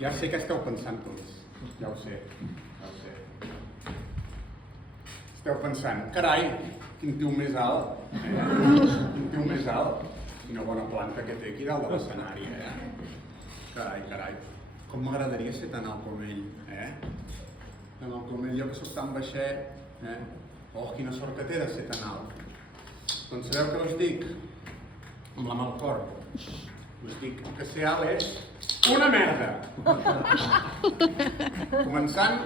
Ja sé què esteu pensant tots, ja ho sé. Esteu pensant, carai, quin tio més alt, quin tio més alt. Quina bona planta que té aquí dalt de l'escenari, Carai, com m'agradaria ser tan alt com ell, Tan alt com ell, jo que soc tan baixet, Oh, quina sort que té de ser tan alt. Doncs sabeu què us dic? Amb la mà al cor. Us dic que ser alt és una merda! Començant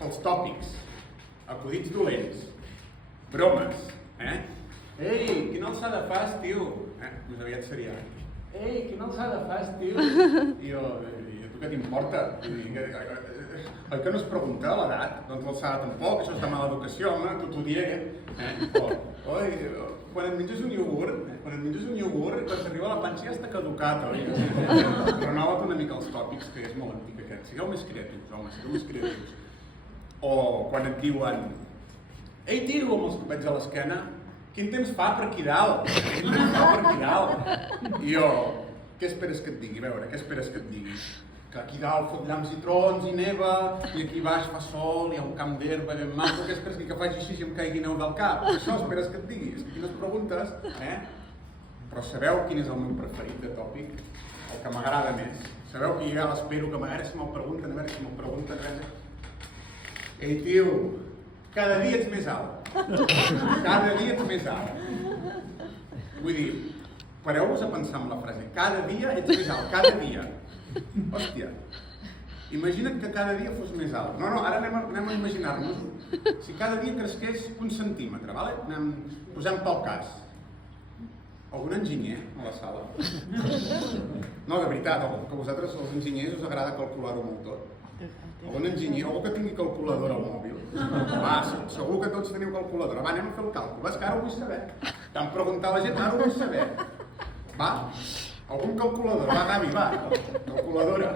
pels tòpics, acudits dolents, bromes, Ei, quina alçada fas, tio? Més aviat seria, ei, quina alçada fas, tio? I jo, a tu què t'importa? Oi que no es pregunta l'edat? Doncs l'alçada tampoc, això és de mala educació, home, tu t'ho diré. Oi, quan et menges un iogurt, quan s'arriba a la panxa ja està caducat, oi? Renova't una mica els tòpics, que és molt antic aquest. Sigueu més creatius, home, sigueu més creatius. O quan et diuen, ei, tio, amb els copets a l'esquena, quin temps fa per aquí dalt? I jo, què esperes que et digui? A veure, què esperes que et digui? Que aquí dalt fot llamps i trons i neva, i aquí baix fa sol, hi ha un camp d'herba ben maco, què esperes que faci així i em caigui neu del cap? Això esperes que et digui? És que quines preguntes, Però sabeu quin és el meu preferit de tòpic? El que m'agrada més. Sabeu que jo ja l'espero, que a veure si me'l pregunten, Ei, tio, cada dia ets més alt. Vull dir, pareu-vos a pensar en la frase, cada dia ets més alt, cada dia. Hòstia, imagina't que cada dia fos més alt. No, ara anem a imaginar-nos-ho. Si cada dia cresqués un centímetre, posem pel cas. Algun enginyer a la sala? No, de veritat, que a vosaltres, els enginyers, us agrada calcular-ho molt tot. Algun enginyer, algú que tingui calculadora al mòbil. Va, segur que tots teniu calculadora. Va, anem a fer el càlcul. Va, és que ara ho vull saber. T'han preguntat la gent, ara ho vull saber. Va, algun calculador. Va, Gavi, va. Calculadora.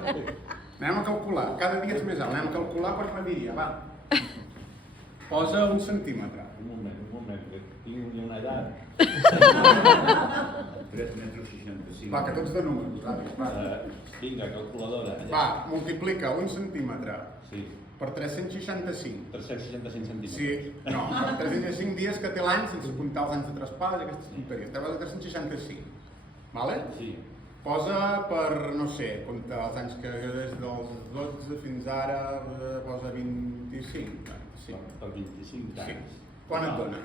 Anem a calcular. Cada dia ets més alt. Anem a calcular per mediria, va. Posa un centímetre. Un moment, que tinc una llar. 3 metres 65. Va, que tots de números, va. Vinga, calculadora. Va, multiplica un centímetre Sí. per 365. 365 centímetres. Sí, no, per 365 dies que té l'any, sense comptar els anys de traspàs i aquestes tonteries. Estem a 365, vale? Sí. Posa per, no sé, compta els anys que des dels 12 fins ara, posa 25. Sí. Per 25 anys. Quan et dona?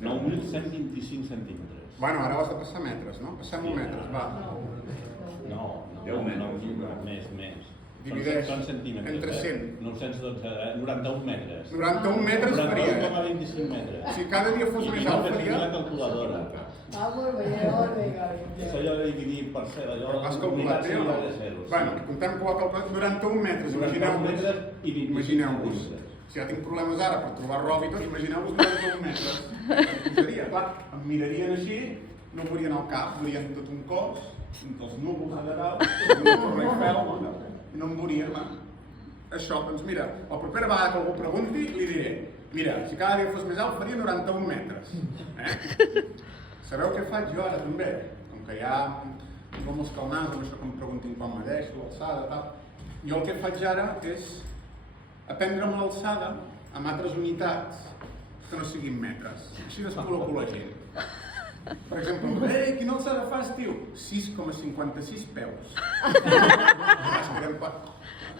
9.125 centímetres. Bueno, ara has de passar metres, no? Passem-ho metres, va. No, 10 metres. Més. Divideix Són centímetres. entre 100. 912, 91 metres. 91 metres faria, 91,25 metres. Si cada dia fos més alt, I faria... la calculadora. Molt bé, Gavi. Això jo he dividit per ser allò... Has calculat bé o no? Bueno, comptem que ho ha calculat 91 metres, imagineu-vos. Imagineu-vos. Si ja tinc problemes ara per trobar roba i tot, imagineu-vos 91 metres. Posaria, clar, em mirarien així, no veurien el cap, veurien tot un cos, els núvols allà dalt, una torre Eiffel, no em veurien, Això, doncs mira, la propera vegada que algú pregunti, li diré, mira, si cada dia fos més alt, faria 91 metres. Sabeu què faig jo ara també? Com que ja em va moscar el nas amb això que em preguntin quan me deixo, l'alçada, tal. Jo el que faig ara és aprendre'm l'alçada amb altres unitats que no siguin metres. Així descol·loco la gent. Per exemple, ei, quina alçada fas, tio? 6,56 peus.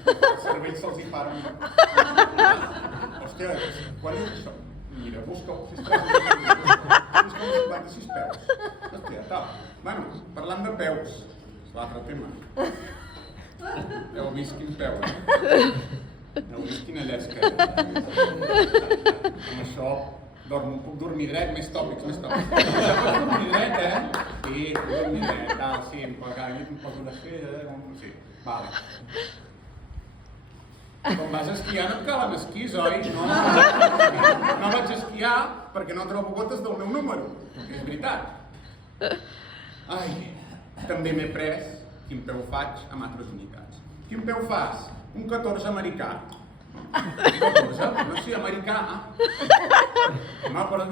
Els cervells se'ls hi paren. Hòstia, quan és això? Mira, busca-ho, 6,56 peus. Hòstia, tal. Bueno, parlant de peus, és l'altre tema. Heu vist quin peu, Heu vist quina llesca. Amb això puc dormir dret, més tòpics. Puc dormir dret, Sí, puc dormir dret, tal, sí, cada nit em poso l'esquella, sí, vale. Quan vas a esquiar no et calen esquís, oi? No vaig esquiar perquè no trobo gotes del meu número, és veritat. Ai, també m'he pres quin peu faig amb altres unitats. Quin peu fas? Un 14 americà. Un 14? No sé, americà. Home, però